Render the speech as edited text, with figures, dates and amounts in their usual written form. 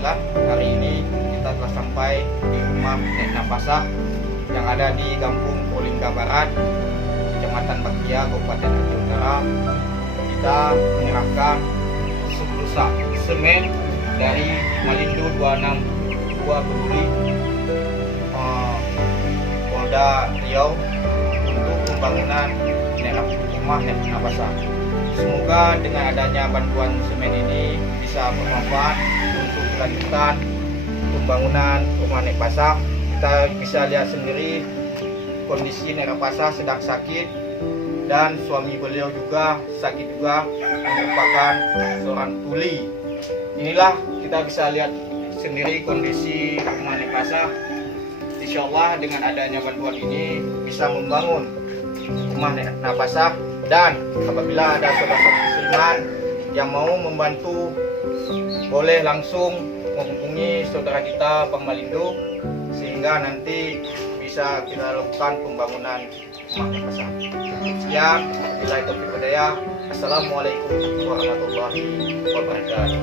Alhamdulillah hari ini kita telah sampai di rumah Nek Napasah yang ada di Kampung Polingga Barat, Kecamatan Bakia, Kabupaten Aceh Utara. Kita menyerahkan 10 sak semen dari Malindo 262 Peduli Polda Riau untuk pembangunan rumah Nek Napasah. Semoga dengan adanya bantuan semen ini bisa bermanfaat untuk kelanjutan pembangunan rumah Nek Napasah. Kita bisa lihat sendiri kondisi Nek Napasah sedang sakit dan suami beliau juga sakit juga, merupakan seorang tuli. Inilah kita bisa lihat sendiri kondisi rumah Nek Napasah. Insya Allah dengan adanya bantuan ini bisa membangun rumah Nek Napasah, dan apabila ada saudara-saudara musliman yang mau membantu boleh langsung menghubungi saudara kita Bang Malindo sehingga nanti bisa kita lakukan pembangunan rumah Nek Napasah. Sekian, billahi taufiq wal hidayah. Assalamualaikum warahmatullahi wabarakatuh.